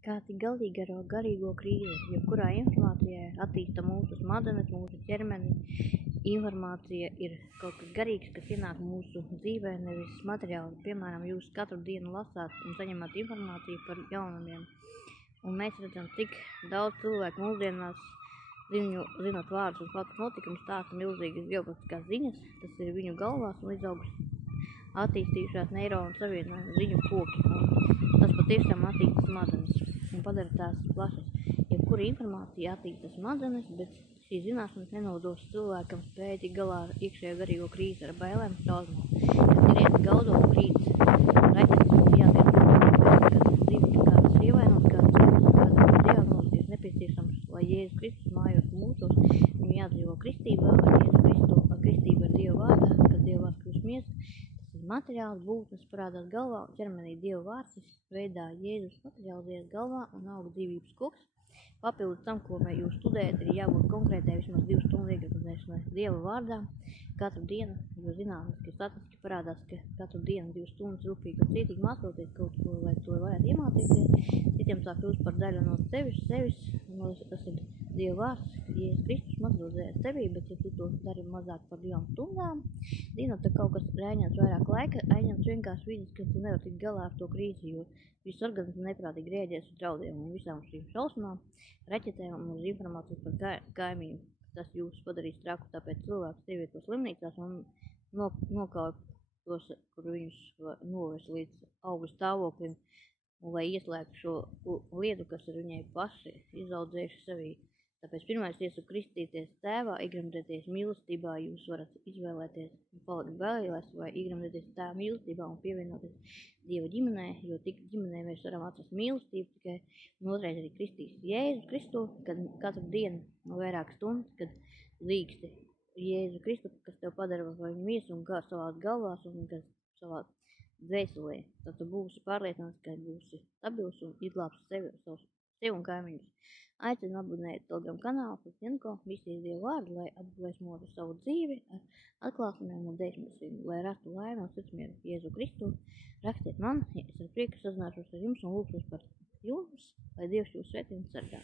Kā tik galīgi ar garīgo krīzi, jebkurā informācijā attīsta mūsu smadzenes, mūsu ķermeni. Informācija ir kaut kas garīgs, kas ienāk mūsu dzīvē, nevis materiāli. Piemēram, jūs katru dienu lasāt un saņemat informāciju par jaunumiem. Un mēs redzam, cik daudz cilvēku mūsdienās, zinot vārdus un faktus notikumus, stāsta milzīgas geopolitiskās ziņas. Tas ir viņu galvās un līdz attīstījušās neironu savienojumu ziņu koki. Un tas patiešām attīsta smadzenes un padara tās plašas. Jebkura informācija attīsta smadzenes, bet šīs zināšanas nenodos cilvēkam spēju tikt galā ar iekšējo garīgo krīzi, ar bailēm, šausmām. Kad griezt gaudo krītas, raķetes jātiem, kad dzīve kādas ievainot, kādas diagnozes ir nepieciešams, lai Jēzus Kristus mājos mūsos, viņam jādzīvo kristībā, ar Jēzu Kristu, ar kristību ar Dievu vārdā, kad Dievu vārds kļūst miesa. Materiāls būtnes parādās galvā un ķermenī Dieva vārds veidā Jēzus materializējas galvā un aug dzīvības koks. Papildus tam, ko jūs studējat, ir jābūt konkrētai vismaz 2 stundu iegribināšanai Dieva vārdā katru dienu, jo zinātniski statistiski parādās, ka katru dienu 2 stundas rūpīgi un cītīgi mācoties kaut ko, lai to varētu iemācīties. Citiem tā kļūst par daļu no sevis, tas ir Dieva vārds, Jēzus Kristus materializējas tevī, bet ja tu to dari mazāk par 2 stundām, zinot, ka kaut kas ir aizņemts vairāk laika, aizņemts vienkārši vidas, ka tu nevar tikt galā ar to krīzi, jo viss organisms neprātīgi rēģēs uz draudiem un visām šīm šausmām, raķetēm un uz informāciju par kaimiņu. Tas jūs padarīs traku, tāpēc cilvēks ievieto slimnīcās un nokauj tos, kur viņus novērš līdz augu stāvoklim, un lai ieslēgtu šo lietu, kas ir viņai paši izaudzējuši sevī. Tāpēc pirmais iesaku kristīties tēvā, iegremdēties mīlestībā, jūs varat izvēlēties palikt bailēs vai iegremdēties tēva mīlestībā un pievienoties Dieva ģimenē, jo tik ģimenē mēs varam atrast mīlestību tikai un otrais arī kristīs Jēzu Kristu, kad katru dienu no vairāk stundas, kad līksti Jēzu Kristu, kas tev padara par viņu miesu un kā savās galvās un kas savā dvēselē. Tad tu būsi pārliecināts, ka būsi stabils un izglābsi sevi un kaimiņus. Aicinu abonēt Telegram kanālu Kristienko Misijas Dieva vārdu, lai apgaismotu savu dzīvi ar atklāsmēm un dēļmasību, lai rastu laimi un sirdsmieru Jēzu Kristu. Rakstiet man, es ar prieku sazināšos ar jums un lūgšos par jums, lai Dievs jūs svētī un sargā.